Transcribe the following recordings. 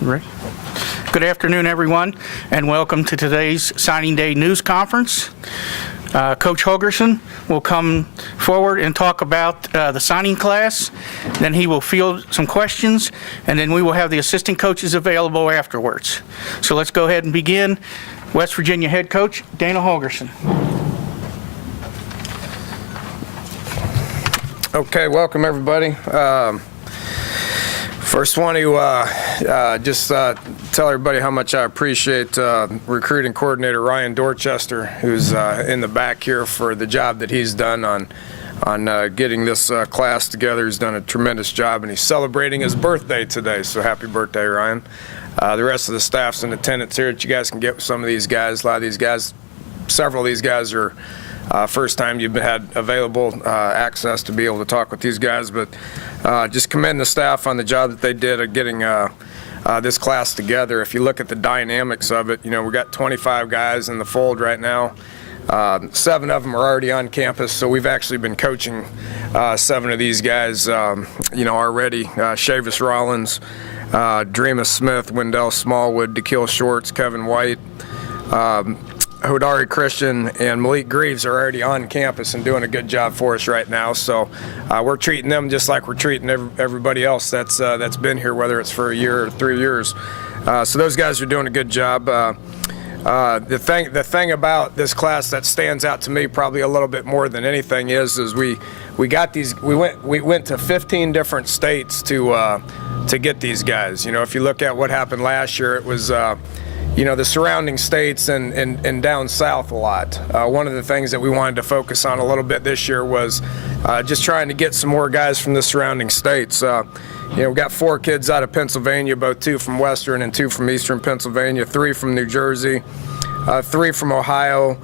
Right. Good afternoon, everyone, and welcome to today's Signing Day news conference. Coach Holgorsen will come forward and talk about the signing class. Then he will field some questions, and then we will have the assistant coaches available afterwards. So let's go ahead and begin. West Virginia head coach Dana Holgorsen. Okay, welcome everybody. First want to just tell everybody how much I appreciate recruiting coordinator Ryan Dorchester, who's in the back here, for the job that he's done on getting this class together. He's done a tremendous job, and he's celebrating his birthday today, so happy birthday, Ryan. The rest of the staff's in attendance here that you guys can get with some of these guys. A lot of these guys, several of these guys are first time you've had available access to be able to talk with these guys, but just commend the staff on the job that they did of getting this class together. If you look at the dynamics of it, you know, we got 25 guys in the fold right now. 7 of them are already on campus, so we've actually been coaching 7 of these guys, you know, already. Shavis Rollins, Dreamus Smith, Wendell Smallwood, DeKill Shorts, Kevin White, Hodari Christian, and Malik Greaves are already on campus and doing a good job for us right now. So we're treating them just like we're treating everybody else that's been here, whether it's for a year or 3 years. So those guys are doing a good job. The thing about this class that stands out to me probably a little bit more than anything is we got these. We went to 15 different states to get these guys. You know, if you look at what happened last year, it was you know, the surrounding states and down south a lot. One of the things that we wanted to focus on a little bit this year was just trying to get some more guys from the surrounding states. You know, we got 4 kids out of Pennsylvania, both 2 from Western and 2 from Eastern Pennsylvania, 3 from New Jersey, 3 from Ohio,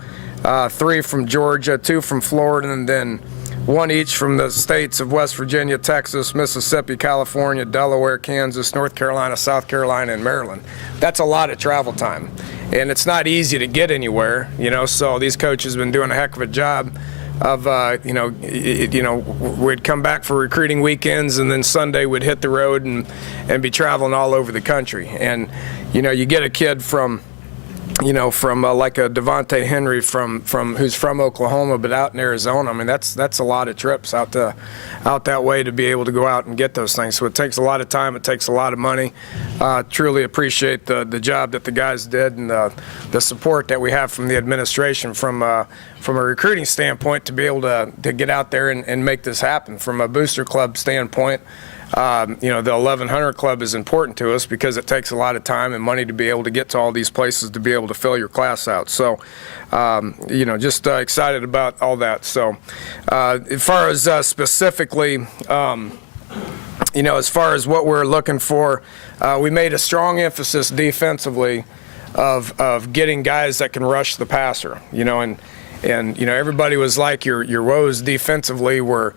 3 from Georgia, 2 from Florida, and then 1 each from the states of West Virginia, Texas, Mississippi, California, Delaware, Kansas, North Carolina, South Carolina, and Maryland. That's a lot of travel time, and it's not easy to get anywhere, you know, so these coaches have been doing a heck of a job of, you know, we'd come back for recruiting weekends, and then Sunday we'd hit the road and be traveling all over the country. And, you know, you get a kid from, you know, from like a Devontae Henry from who's from Oklahoma but out in Arizona. I mean, that's a lot of trips out that way to be able to go out and get those things. So it takes a lot of time. It takes a lot of money. Truly appreciate the job that the guys did and the support that we have from the administration from a recruiting standpoint to be able to get out there and make this happen. From a booster club standpoint, you know, the 1100 Club is important to us because it takes a lot of time and money to be able to get to all these places to be able to fill your class out. So, you know, just excited about all that. So, as far as specifically, you know, as far as what we're looking for, we made a strong emphasis defensively of getting guys that can rush the passer, you know, and you know, everybody was like, your woes defensively were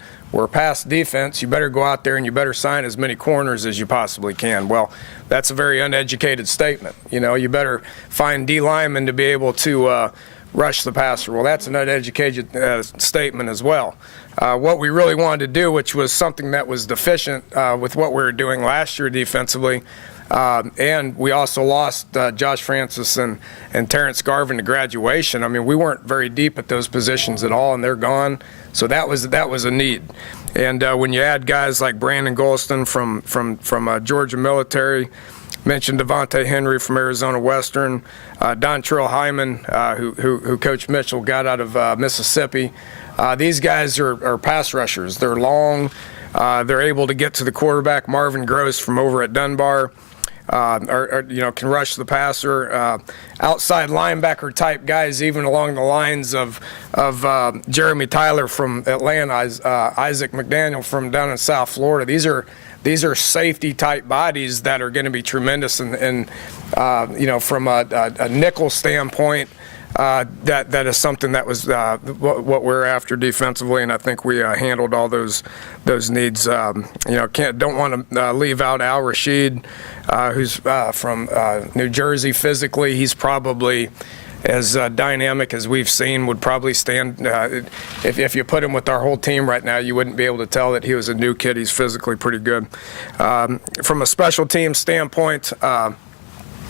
pass defense. You better go out there and you better sign as many corners as you possibly can. Well, that's a very uneducated statement. You know, you better find D linemen to be able to rush the passer. Well, that's an uneducated statement as well. What we really wanted to do, which was something that was deficient with what we were doing last year defensively, and we also lost Josh Francis and Terrence Garvin to graduation. I mean, we weren't very deep at those positions at all, and they're gone. So that was a need. And when you add guys like Brandon Golston from Georgia Military, mentioned Devontae Henry from Arizona Western, Don Trill Hyman, who Coach Mitchell got out of Mississippi. These guys are pass rushers. They're long. They're able to get to the quarterback. Marvin Gross from over at Dunbar. You know, can rush the passer. Outside linebacker type guys, even along the lines of Jeremy Tyler from Atlanta, Isaac McDaniel from down in South Florida. These are safety type bodies that are going to be tremendous, and you know, from a nickel standpoint. That is something that was what we're after defensively, and I think we handled all those needs. You know, don't want to leave out Al Rashid, who's from New Jersey. Physically, he's probably dynamic as we've seen, would probably stand. If you put him with our whole team right now, you wouldn't be able to tell that he was a new kid. He's physically pretty good. From a special team standpoint,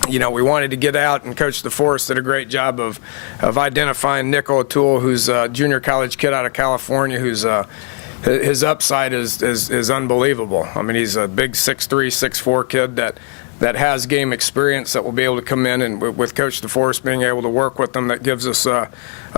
we wanted to get out, and Coach DeForest did a great job of identifying Nick O'Toole, who's a junior college kid out of California, who's his upside is unbelievable. I mean, he's a big 6'3", 6'4" kid that has game experience, that will be able to come in, and with Coach DeForest being able to work with them, that gives us a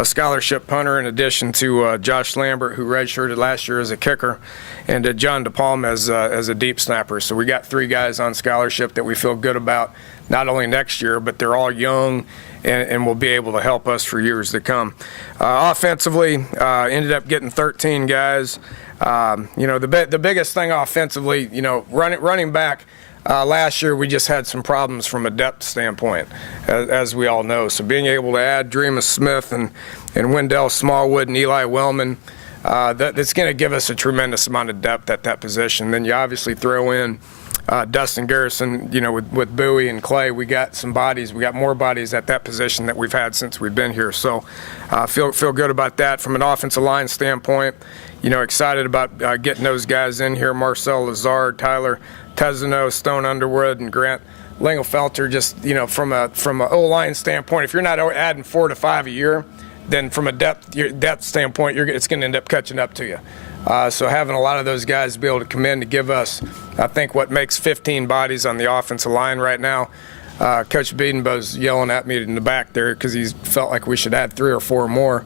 scholarship punter in addition to Josh Lambert, who redshirted last year as a kicker, and John DePalm as a deep snapper. So we got 3 guys on scholarship that we feel good about, not only next year, but they're all young and will be able to help us for years to come. Offensively, ended up getting 13 guys. The biggest thing offensively, running back, last year we just had some problems from a depth standpoint, as we all know. So being able to add Dreamus Smith and Wendell Smallwood and Eli Wellman, that's going to give us a tremendous amount of depth at that position. Then you obviously throw in Dustin Garrison, with Bowie and Clay. We got some bodies. We got more bodies at that position that we've had since we've been here. So feel good about that. From an offensive line standpoint, excited about getting those guys in here. Marcel Lazard, Tyler Tezano, Stone Underwood, and Grant Lingelfelter. Just, from a O-line standpoint, if you're not adding 4 to 5 a year, then from a depth standpoint, it's going to end up catching up to you. So having a lot of those guys be able to come in to give us, I think, what makes 15 bodies on the offensive line right now. Coach Biedenbaugh's yelling at me in the back there because he felt like we should add 3 or 4 more.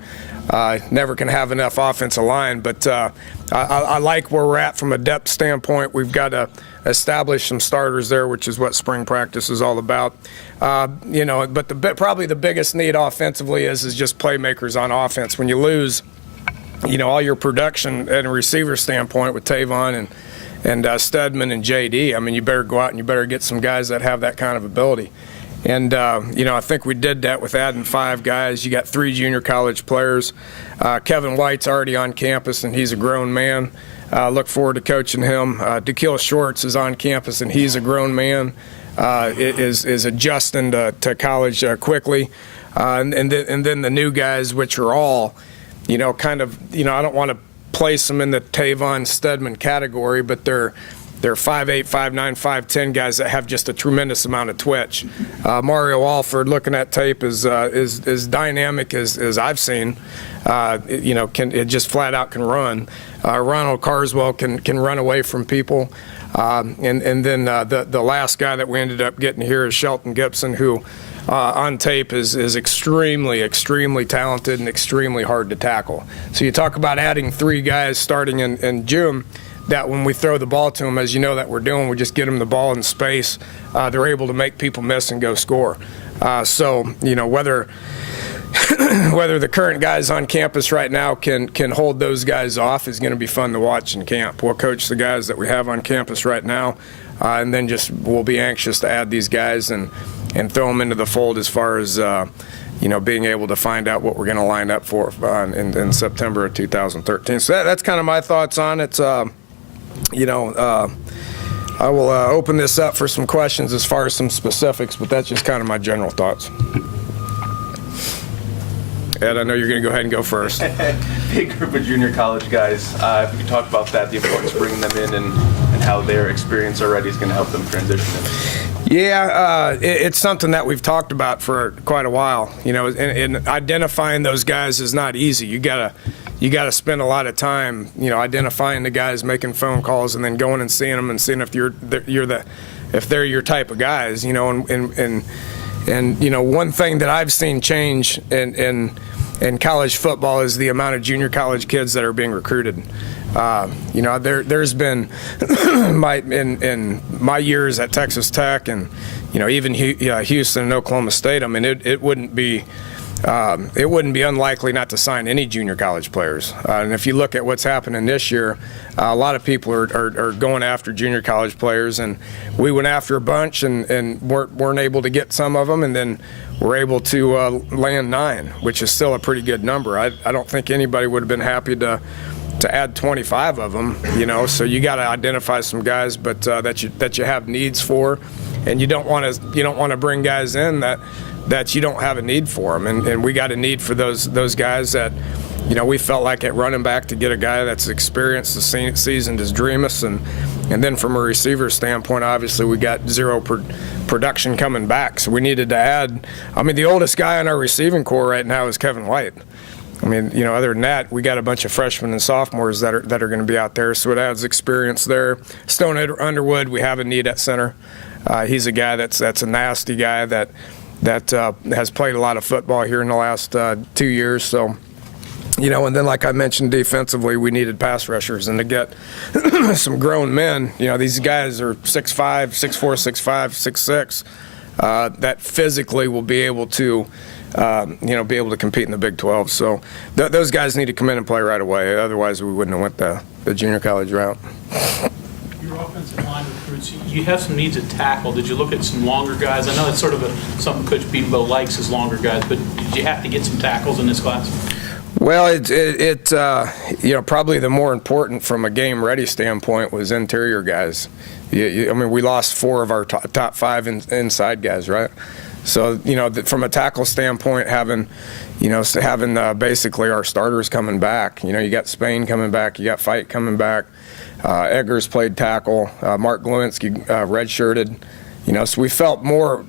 Never can have enough offensive line, but I like where we're at from a depth standpoint. We've got to establish some starters there, which is what spring practice is all about. But probably the biggest need offensively is just playmakers on offense. When you lose, all your production at a receiver standpoint with Tavon and Stedman and JD, I mean, you better go out and you better get some guys that have that kind of ability. And, I think we did that with adding 5 guys. You got 3 junior college players. Kevin White's already on campus, and he's a grown man. Look forward to coaching him. DeKeel Shorts is on campus, and he's a grown man. Is adjusting to college quickly. And then the new guys, which are all, I don't want to place them in the Tavon Stedman category, but they're 5'8", 5'9", 5'10" guys that have just a tremendous amount of twitch. Mario Alford, looking at tape, is dynamic as I've seen. It just flat out can run. Ronald Carswell can run away from people. And then the last guy that we ended up getting here is Shelton Gibson, who on tape is extremely, extremely talented and extremely hard to tackle. So you talk about adding 3 guys starting in June, that when we throw the ball to them, as you know that we're doing, we just get them the ball in space. They're able to make people miss and go score. Whether the current guys on campus right now can hold those guys off is going to be fun to watch in camp. We'll coach the guys that we have on campus right now, and then we'll be anxious to add these guys and throw them into the fold as far as being able to find out what we're going to line up for in September of 2013. So that's kind of my thoughts on it. I will open this up for some questions as far as some specifics, but that's just kind of my general thoughts. Ed, I know you're going to go ahead and go first. Big group of junior college guys. If you could talk about that, the importance of bringing them in and how their experience already is going to help them transition in. Yeah, it's something that we've talked about for quite a while. And identifying those guys is not easy. You gotta spend a lot of time, identifying the guys, making phone calls, and then going and seeing them and seeing if if they're your type of guys. And one thing that I've seen change in college football is the amount of junior college kids that are being recruited. There's been in my years at Texas Tech and even Houston and Oklahoma State. I mean, it wouldn't be unlikely not to sign any junior college players. And if you look at what's happening this year, a lot of people are going after junior college players, and we went after a bunch and weren't able to get some of them, and then we're able to land 9, which is still a pretty good number. I don't think anybody would have been happy to add 25 of them, So you got to identify some guys, but that you have needs for, and you don't want to bring guys in that that you don't have a need for them, and we got a need for those guys that, we felt like at running back to get a guy that's experienced, seasoned as Dreamus, and then from a receiver standpoint, obviously we got zero production coming back, so we needed to add. I mean, the oldest guy on our receiving core right now is Kevin White. I mean, other than that, we got a bunch of freshmen and sophomores that are going to be out there, so it adds experience there. Stone Underwood, we have a need at center. He's a guy that's a nasty guy that has played a lot of football here in the last 2 years. So, and then like I mentioned, defensively, we needed pass rushers, and to get some grown men. These guys are 6'5", 6'4", 6'5", 6'6", that physically will be able to. Be able to compete in the Big 12. So those guys need to come in and play right away. Otherwise, we wouldn't have went the junior college route. Your offensive line recruits, you have some needs at tackle. Did you look at some longer guys? I know it's sort of something Coach Beatonbow likes is longer guys, but did you have to get some tackles in this class? Well, probably the more important from a game-ready standpoint was interior guys. I mean, we lost 4 of our top 5 inside guys, right? So, from a tackle standpoint, having basically our starters coming back. You got Spain coming back, you got Fight coming back. Eggers played tackle. Mark Glowinski redshirted. So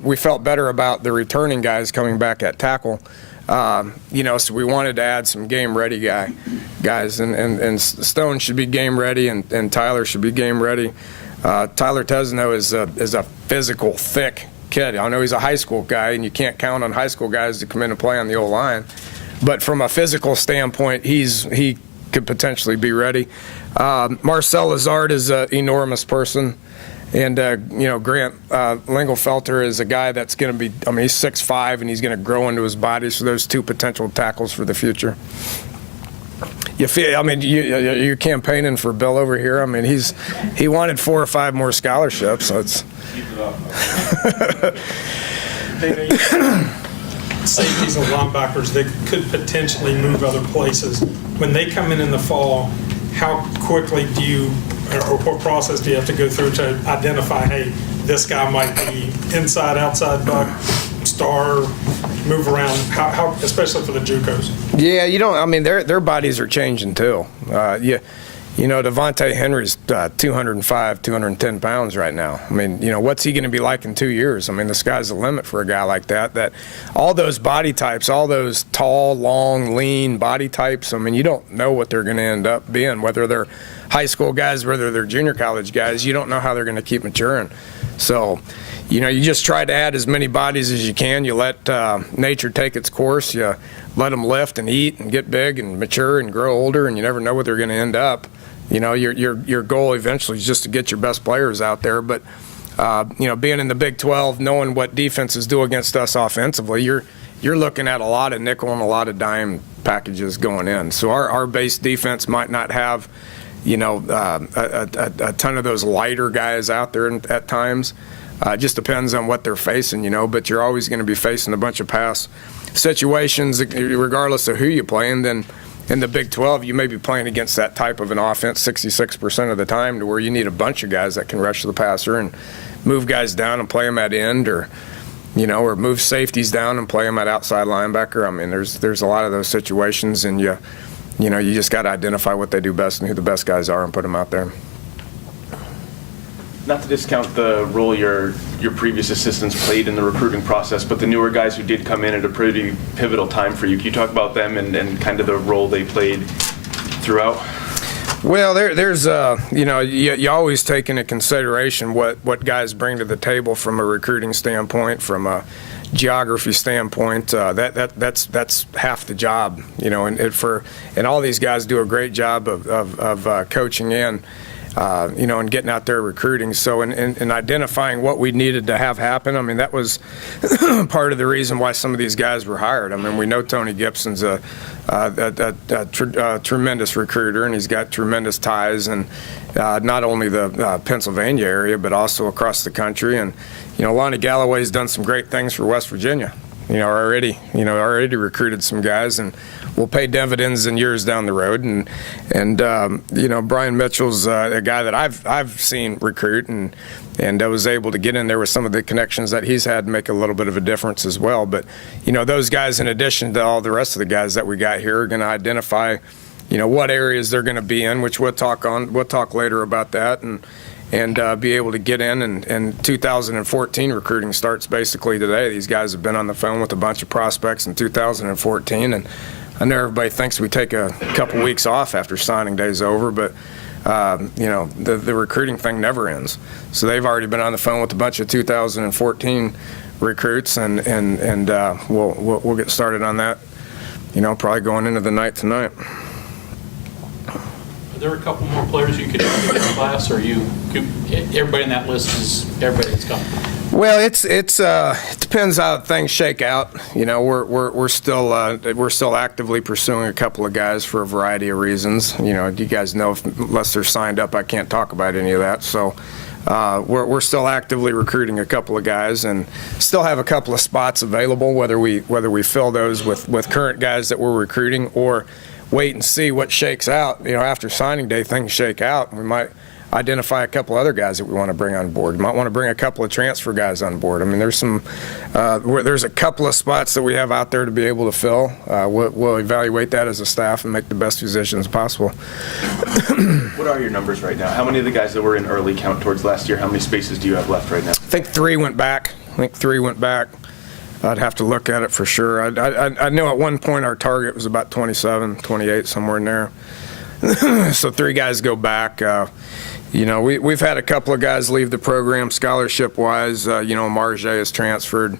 we felt better about the returning guys coming back at tackle. So we wanted to add some game-ready guys, and Stone should be game-ready, and Tyler should be game-ready. Tyler Tesno is a physical, thick kid. I know he's a high school guy, and you can't count on high school guys to come in and play on the O-line. But from a physical standpoint, he could potentially be ready. Marcel Lazard is an enormous person. And, Grant Lingelfelter is a guy that's going to be, he's 6'5", and he's going to grow into his body. So there's 2 potential tackles for the future. You're campaigning for Bill over here. I mean, he wanted 4 or 5 more scholarships. So it's. Safeties and linebackers, they could potentially move other places. When they come in the fall, how quickly do you, or what process do you have to go through to identify, hey, this guy might be inside, outside buck, star, move around, how especially for the JUCOs? Yeah, their bodies are changing too. Devontae Henry's 205, 210 pounds right now. What's he going to be like in 2 years? The sky's the limit for a guy like that. That all those body types, all those tall, long, lean body types, you don't know what they're going to end up being, whether they're high school guys, whether they're junior college guys. You don't know how they're going to keep maturing. So, you just try to add as many bodies as you can. You let nature take its course. You let them lift and eat and get big and mature and grow older, and you never know where they're going to end up. Your goal eventually is just to get your best players out there. But, being in the Big 12, knowing what defenses do against us offensively, you're looking at a lot of nickel and a lot of dime packages going in. So our base defense might not have, a ton of those lighter guys out there at times. It just depends on what they're facing, but you're always going to be facing a bunch of pass situations regardless of who you play. And then in the Big 12, you may be playing against that type of an offense 66% of the time, to where you need a bunch of guys that can rush the passer and move guys down and play them at end, or move safeties down and play them at outside linebacker. There's a lot of those situations, and you just got to identify what they do best and who the best guys are and put them out there. Not to discount the role your previous assistants played in the recruiting process, but the newer guys who did come in at a pretty pivotal time for you, can you talk about them and kind of the role they played throughout? Well, there's you always take into consideration what guys bring to the table from a recruiting standpoint, from a geography standpoint. That's half the job, and all these guys do a great job of coaching in. And getting out there recruiting. So in identifying what we needed to have happen, that was part of the reason why some of these guys were hired. We know Tony Gibson's a tremendous recruiter, and he's got tremendous ties, and not only the Pennsylvania area, but also across the country. And, Lonnie Galloway's done some great things for West Virginia. already recruited some guys, and will pay dividends in years down the road. And Brian Mitchell's a guy that I've seen recruit, and I was able to get in there with some of the connections that he's had, make a little bit of a difference as well. But those guys, in addition to all the rest of the guys that we got here, are going to identify what areas they're going to be in, which we'll talk later about that, and be able to get in. And 2014 recruiting starts basically today. These guys have been on the phone with a bunch of prospects in 2014, and I know everybody thinks we take a couple weeks off after signing day's over, but the recruiting thing never ends. So they've already been on the phone with a bunch of 2014 recruits, and we'll get started on that, probably going into the night tonight. Are there a couple more players you could add to the class, or everybody in that list is everybody that's coming? Well, it depends how things shake out. We're still actively pursuing a couple of guys for a variety of reasons. You guys know, unless they're signed up, I can't talk about any of that. So we're still actively recruiting a couple of guys, and still have a couple of spots available. Whether we fill those with current guys that we're recruiting, or wait and see what shakes out. After signing day, things shake out, and we might identify a couple other guys that we want to bring on board. We might want to bring a couple of transfer guys on board. I mean, there's a couple of spots that we have out there to be able to fill. We'll evaluate that as a staff and make the best decisions possible. What are your numbers right now? How many of the guys that were in early count towards last year, how many spaces do you have left right now? I think three went back. I'd have to look at it for sure. I know at one point our target was about 27, 28, somewhere in there. So three guys go back. We've had a couple of guys leave the program scholarship-wise. Marge has transferred.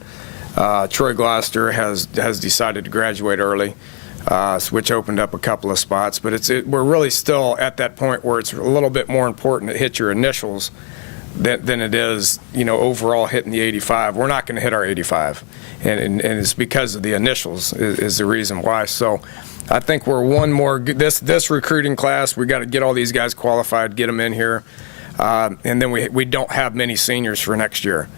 Troy Gloucester has decided to graduate early, which opened up a couple of spots. But we're really still at that point where it's a little bit more important to hit your initials than it is, overall hitting the 85. We're not going to hit our 85, and it's because of the initials is the reason why. So I think we're one more, this recruiting class, we got to get all these guys qualified, get them in here, and then we don't have many seniors for next year.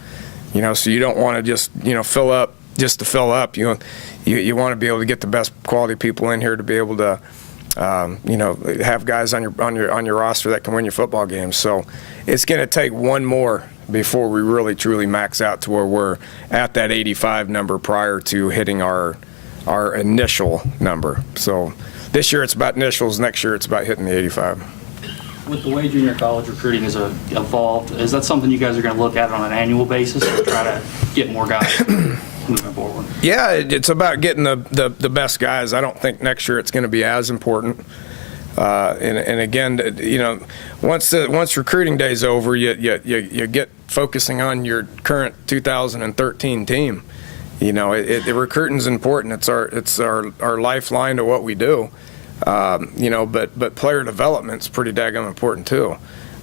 So you don't want to just, fill up just to fill up. You want to be able to get the best quality people in here to be able to have guys on your roster that can win your football games. So it's going to take one more before we really truly max out to where we're at that 85 number prior to hitting our initial number. So this year it's about initials. Next year it's about hitting the 85. With the way junior college recruiting has evolved, is that something you guys are going to look at on an annual basis or try to get more guys moving forward? Yeah, it's about getting the best guys. I don't think next year it's going to be as important. And again, once recruiting day's over, you get focusing on your current 2013 team. The recruiting's important. It's our lifeline to what we do. But player development's pretty daggone important too.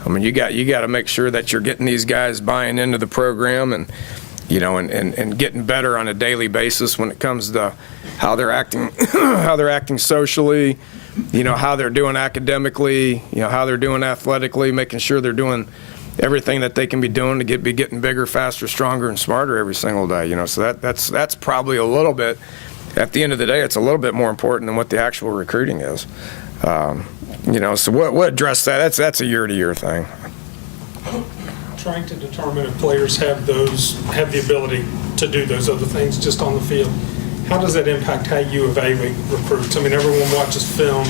I mean, you got to make sure that you're getting these guys buying into the program and getting better on a daily basis when it comes to how they're acting, socially, how they're doing academically, how they're doing athletically, making sure they're doing everything that they can be doing to be getting bigger, faster, stronger, and smarter every single day. So that's probably a little bit. At the end of the day, it's a little bit more important than what the actual recruiting is. So we'll address that. That's a year-to-year thing. Trying to determine if players have the ability to do those other things just on the field. How does that impact how you evaluate recruits? I mean, everyone watches film.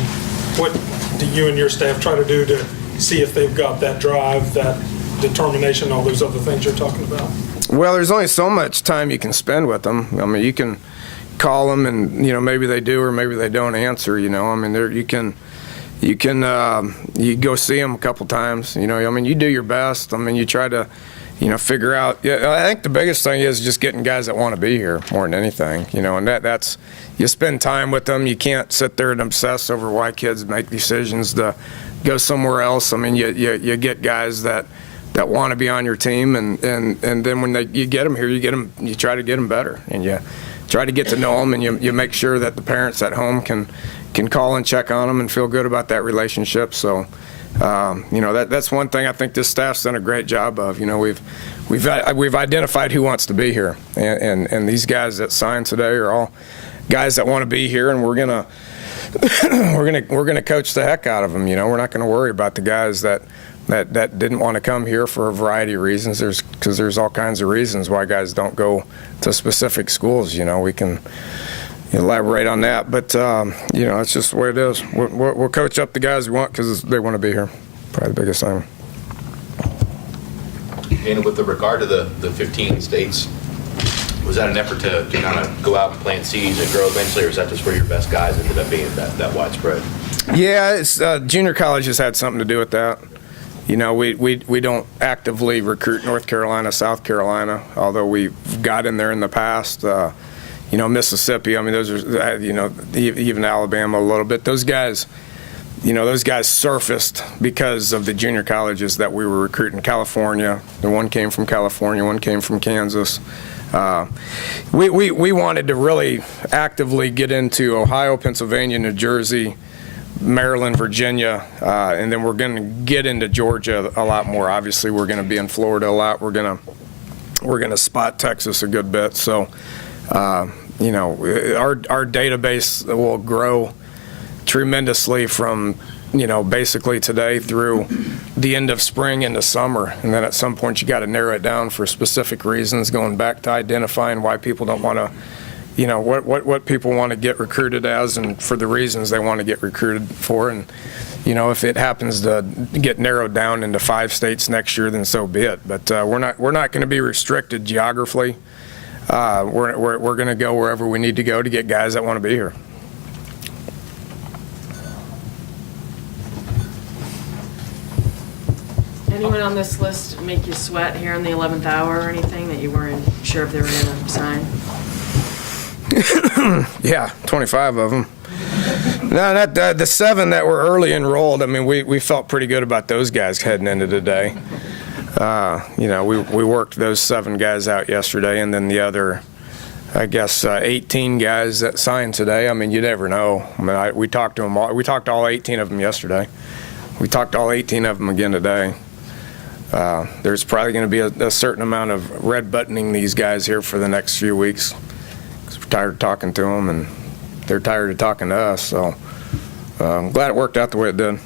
What do you and your staff try to do to see if they've got that drive, that determination, all those other things you're talking about? Well, there's only so much time you can spend with them. I mean, you can call them and, maybe they do or maybe they don't answer, I mean, you go see them a couple times, I mean, you do your best. I mean, you try to, figure out, I think the biggest thing is just getting guys that want to be here more than anything, and that's, you spend time with them. You can't sit there and obsess over why kids make decisions to go somewhere else. I mean, you get guys that want to be on your team, and then when you get them here, you try to get them better, and you try to get to know them, and you make sure that the parents at home can call and check on them and feel good about that relationship. So, that's one thing I think this staff's done a great job of. we've identified who wants to be here, and these guys that signed today are all guys that want to be here, and we're gonna coach the heck out of them. We're not going to worry about the guys that didn't want to come here for a variety of reasons. Because there's all kinds of reasons why guys don't go to specific schools. We can elaborate on that, but it's just the way it is. We'll coach up the guys we want because they want to be here. Probably the biggest thing. And with regard to the 15 states, was that an effort to kind of go out and plant seeds and grow eventually, or is that just where your best guys ended up being that widespread? Yeah, it's junior college has had something to do with that. We don't actively recruit North Carolina, South Carolina, although we've got in there in the past. Mississippi, I mean, those are, even Alabama a little bit. Those guys surfaced because of the junior colleges that we were recruiting. California, the one came from California, one came from Kansas. We wanted to really actively get into Ohio, Pennsylvania, New Jersey, Maryland, Virginia, and then we're going to get into Georgia a lot more. Obviously, we're going to be in Florida a lot. We're going to spot Texas a good bit. So, our database will grow tremendously from basically today through the end of spring into summer, and then at some point you got to narrow it down for specific reasons, going back to identifying why people don't want to, what people want to get recruited as, and for the reasons they want to get recruited for. And if it happens to get narrowed down into 5 states next year, then so be it. But we're not going to be restricted geographically. We're going to go wherever we need to go to get guys that want to be here. Anyone on this list make you sweat here in the 11th hour or anything that you weren't sure if they were going to sign? Yeah, 25 of them. No, the 7 that were early enrolled, I mean, we felt pretty good about those guys heading into today. We worked those 7 guys out yesterday, and then the other, I guess, 18 guys that signed today. I mean, you never know. I mean, we talked to them all. We talked to all 18 of them yesterday. We talked to all 18 of them again today. There's probably going to be a certain amount of red buttoning these guys here for the next few weeks, because we're tired of talking to them, and they're tired of talking to us. So I'm glad it worked out the way it did.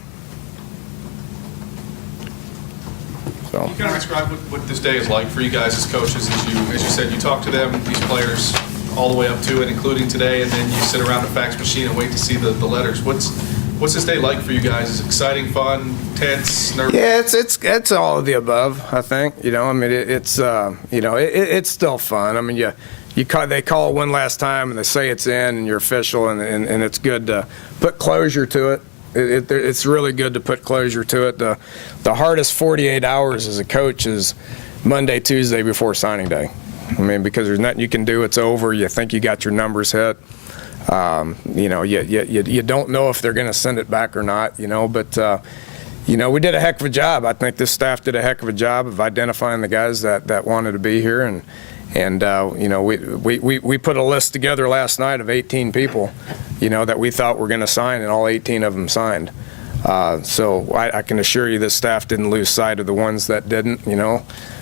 So. Can you kind of describe what this day is like for you guys as coaches? As you said, you talk to them, these players, all the way up to and including today, and then you sit around a fax machine and wait to see the letters. What's this day like for you guys? Is it exciting, fun, tense, nervous? Yeah, it's all of the above, I think. I mean, it's still fun. I mean, they call one last time and they say it's in and you're official, and it's good to put closure to it. It's really good to put closure to it. The hardest 48 hours as a coach is Monday, Tuesday before signing day. I mean, because there's nothing you can do. It's over. You think you got your numbers hit. You don't know if they're going to send it back or not, but we did a heck of a job. I think this staff did a heck of a job of identifying the guys that wanted to be here, and we put a list together last night of 18 people, that we thought were going to sign, and all 18 of them signed. So I can assure you this staff didn't lose sight of the ones that didn't.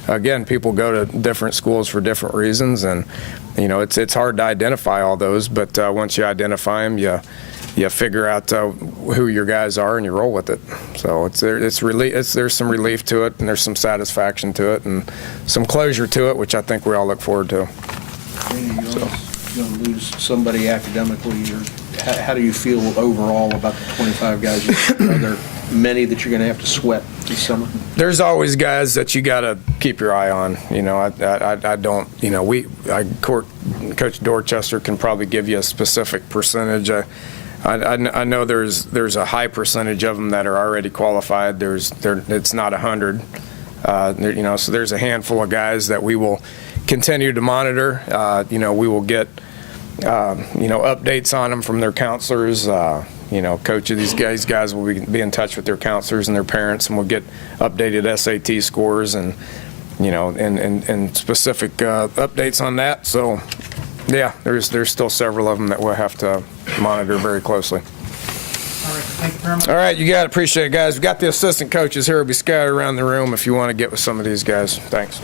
Again, people go to different schools for different reasons, and it's hard to identify all those, but once you identify them, you figure out who your guys are and you roll with it. So there's some relief to it, and there's some satisfaction to it, and some closure to it, which I think we all look forward to. You're going to lose somebody academically, or how do you feel overall about the 25 guys? Are there many that you're going to have to sweat this summer? There's always guys that you got to keep your eye on. I don't. Coach Dorchester can probably give you a specific percentage. I know there's a high percentage of them that are already qualified. It's not 100. So there's a handful of guys that we will continue to monitor. We will get updates on them from their counselors. Coach of these guys will be in touch with their counselors and their parents, and we'll get updated SAT scores and specific updates on that. So, yeah, there's still several of them that we'll have to monitor very closely. All right, thank you very much. All right, you got it. Appreciate it, guys. We got the assistant coaches here. We'll be scattered around the room if you want to get with some of these guys. Thanks.